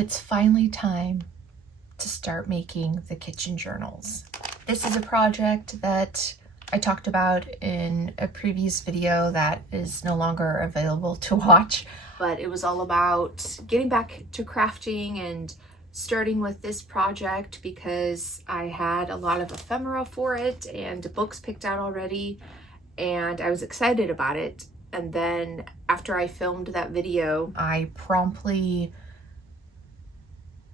It's finally time to start making the kitchen journals. This is a project that I talked about in a previous video that is no longer available to watch, but it was all about getting back to crafting and starting with this project because I had a lot of ephemera for it and books picked out already, and I was excited about it. And then after I filmed that video, I promptly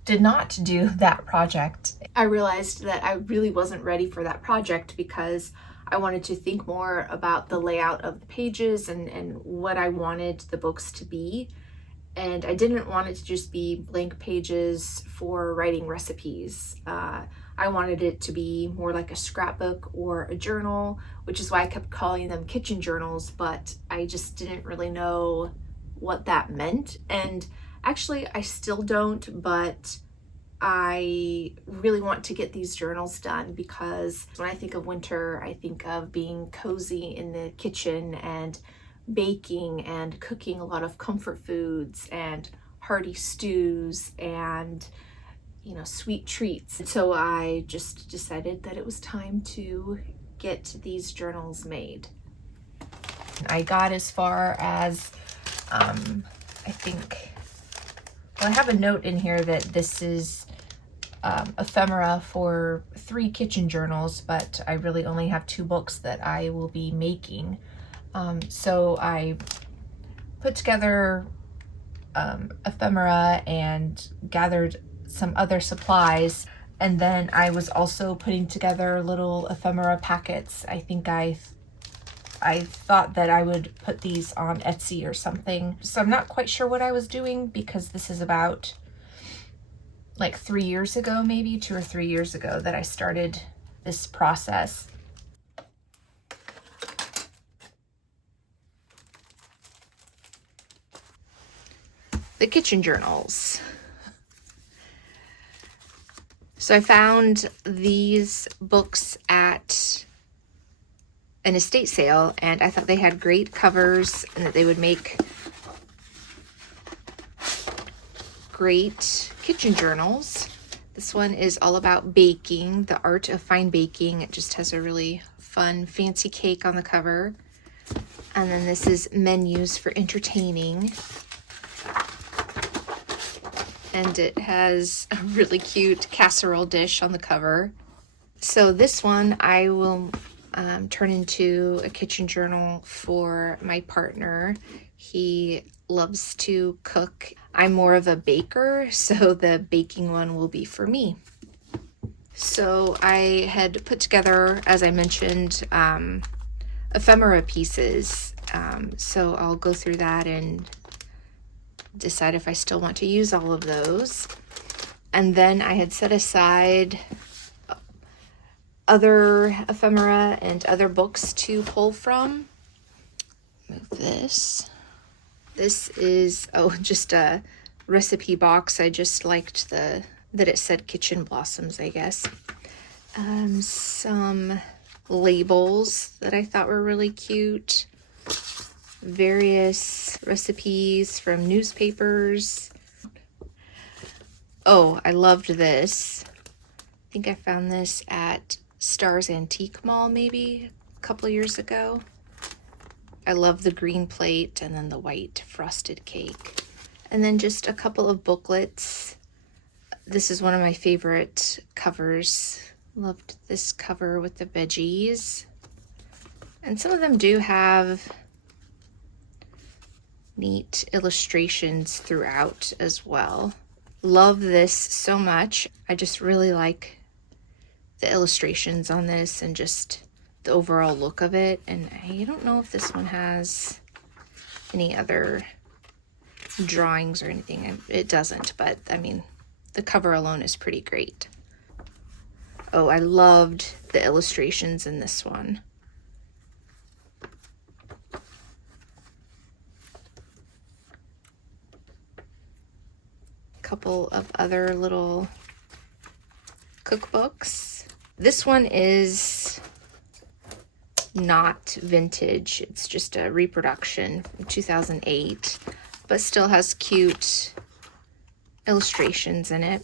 did not do that project. I realized that I really wasn't ready for that project because I wanted to think more about the layout of the pages and what I wanted the books to be. And I didn't want it to just be blank pages for writing recipes. I wanted it to be more like a scrapbook or a journal, which is why I kept calling them kitchen journals, but I just didn't really know what that meant. And actually, I still don't, but I really want to get these journals done because when I think of winter, I think of being cozy in the kitchen and baking and cooking a lot of comfort foods and hearty stews and, you know, sweet treats. And so I just decided that it was time to get these journals made. I got as far as, I think, well, I have a note in here that this is ephemera for 3 kitchen journals, but I really only have 2 books that I will be making. So I put together ephemera and gathered some other supplies, and then I was also putting together little ephemera packets. I think I thought that I would put these on Etsy or something. So I'm not quite sure what I was doing because this is about like 3 years ago, maybe 2 or 3 years ago that I started this process. The kitchen journals. So I found these books at an estate sale, and I thought they had great covers and that they would make great kitchen journals. This one is all about baking, the art of fine baking. It just has a really fun, fancy cake on the cover. And then this is menus for entertaining. And it has a really cute casserole dish on the cover. So this one I will turn into a kitchen journal for my partner. He loves to cook. I'm more of a baker, so the baking one will be for me. So I had put together, as I mentioned, ephemera pieces. So I'll go through that and decide if I still want to use all of those. And then I had set aside other ephemera and other books to pull from. Move this. This is, just a recipe box. I just liked that it said kitchen blossoms, I guess. Some labels that I thought were really cute. Various recipes from newspapers. Oh, I loved this. I think I found this at Star's Antique Mall maybe a couple years ago. I love the green plate and then the white frosted cake. And then just a couple of booklets. This is one of my favorite covers. Loved this cover with the veggies. And some of them do have neat illustrations throughout as well. Love this so much. I just really like the illustrations on this and just the overall look of it. And I don't know if this one has any other drawings or anything. It doesn't, but I mean, the cover alone is pretty great. Oh, I loved the illustrations in this one. Couple of other little cookbooks. This one is not vintage. It's just a reproduction from 2008, but still has cute illustrations in it.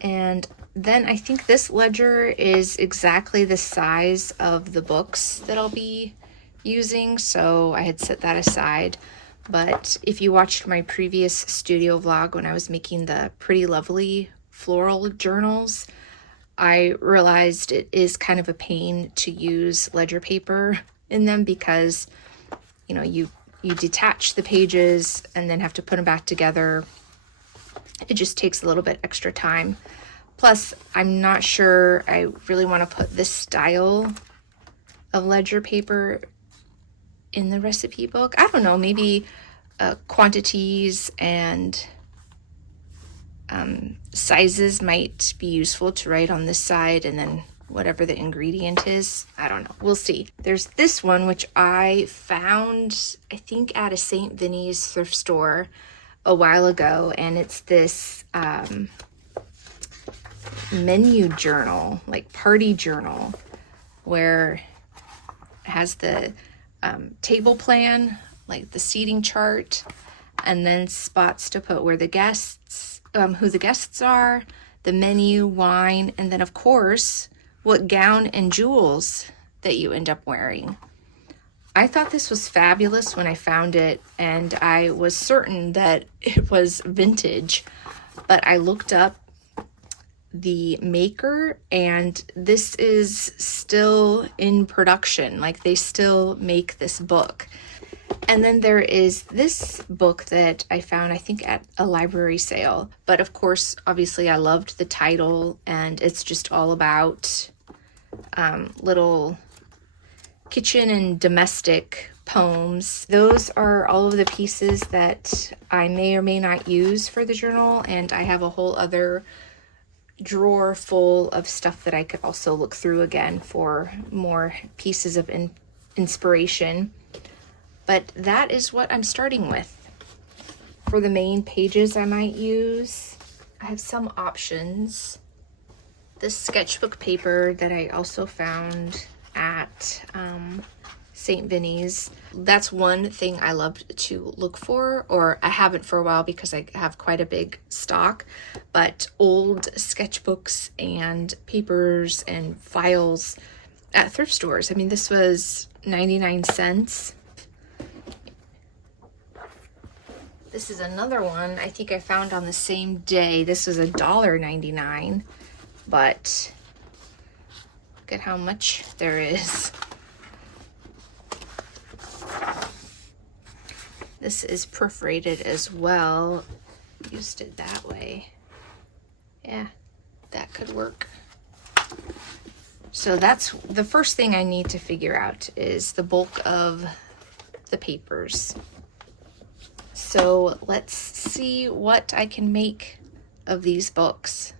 And then I think this ledger is exactly the size of the books that I'll be using, so I had set that aside. But if you watched my previous studio vlog when I was making the Pretty Lovely floral journals, I realized it is kind of a pain to use ledger paper in them because, you know, you detach the pages and then have to put them back together. It just takes a little bit extra time. Plus, I'm not sure I really want to put this style of ledger paper in the recipe book. I don't know, maybe quantities and sizes might be useful to write on this side, and then whatever the ingredient is, I don't know. We'll see. There's this one, which I found, I think, at a St. Vinny's thrift store a while ago, and it's this menu journal, like party journal, where it has the table plan, like the seating chart, and then spots to put where the guests, who the guests are, the menu, wine, and then of course what gown and jewels that you end up wearing. I thought this was fabulous when I found it, and I was certain that it was vintage, but I looked up the maker and this is still in production. Like, they still make this book. And then there is this book that I found, I think, at a library sale. But of course, obviously, I loved the title, and it's just all about little kitchen and domestic poems. Those are all of the pieces that I may or may not use for the journal, and I have a whole other drawer full of stuff that I could also look through again for more pieces of inspiration. But that is what I'm starting with. For the main pages I might use, I have some options. This sketchbook paper that I also found at St. Vinny's. That's one thing I love to look for, or I haven't for a while because I have quite a big stock, but old sketchbooks and papers and files at thrift stores. I mean, this was 99 cents. This is another one I think I found on the same day. This was $1.99, but look at how much there is. This is perforated as well. Used it that way. Yeah, that could work. So that's the first thing I need to figure out, is the bulk of the papers. So let's see what I can make of these books.